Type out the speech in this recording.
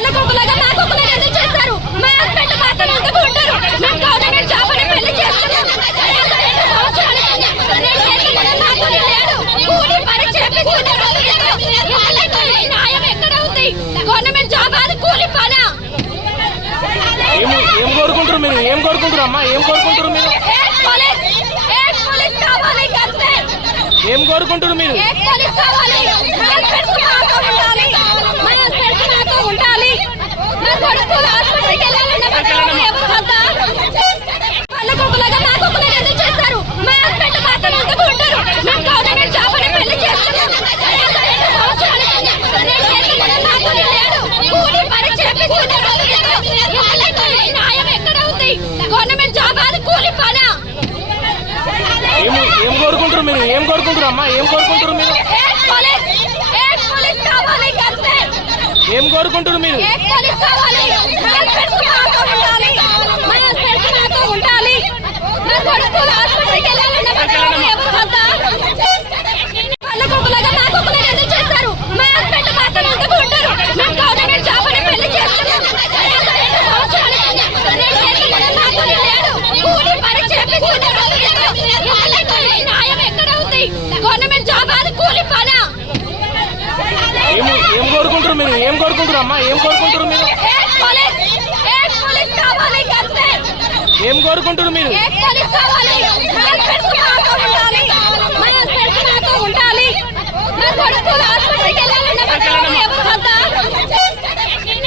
పల్లకొక్కులాగా మా కొక్కులాగా ఎందుకు చేస్తారు? మా హస్బెండ్ మాత్రం ఎందుకు ఉంటారు? మేము గవర్నమెంట్ జాబ్ అని పెళ్లి చేస్తున్నాం. న్యాయం ఎక్కడ ఉంది? గవర్నమెంట్ జాబ్ అది కూలి పనా? ఏం కోరుకుంటారు మీరు? ఏం కోరుకుంటారు అమ్మా? ఏం కోరుకుంటారు మీరు? ఏం కోరుకుంటారు మీరు? పల్లకొక్కులాగా మా కొక్కులాగా ఎందుకు చేస్తారు? మా హస్బెండ్ మాత్రం ఎందుకు ఉంటారు? మేము గవర్నమెంట్ జాబ్ అని పెళ్లి చేస్తున్నాం. న్యాయం ఎక్కడ ఉంది? గవర్నమెంట్ జాబ్ అది కూలి పనా? ఏం కోరుకుంటారు మీరు? ఏం కోరుకుంటారు అమ్మా? ఏం కోరుకుంటారు మీరు? ఏం కోరుకుంటారు మీరు? పల్లకొక్కులాగా మా కొక్కులాగా ఎందుకు చేస్తారు? మా హస్బెండ్ మాత్రం ఎందుకు ఉంటారు? మేము గవర్నమెంట్ జాబ్ అని పెళ్లి చేస్తున్నాం. న్యాయం ఎక్కడ ఉంది? గవర్నమెంట్ జాబ్ అది కూలి పనా? ఏం కోరుకుంటారు మీరు? ఏం కోరుకుంటారు అమ్మా? ఏం కోరుకుంటారు మీరు? ఏం కోరుకుంటారు మీరు? ఉండాలి. మా కొడుకు హాస్పిటల్కి వెళ్ళాలన్నా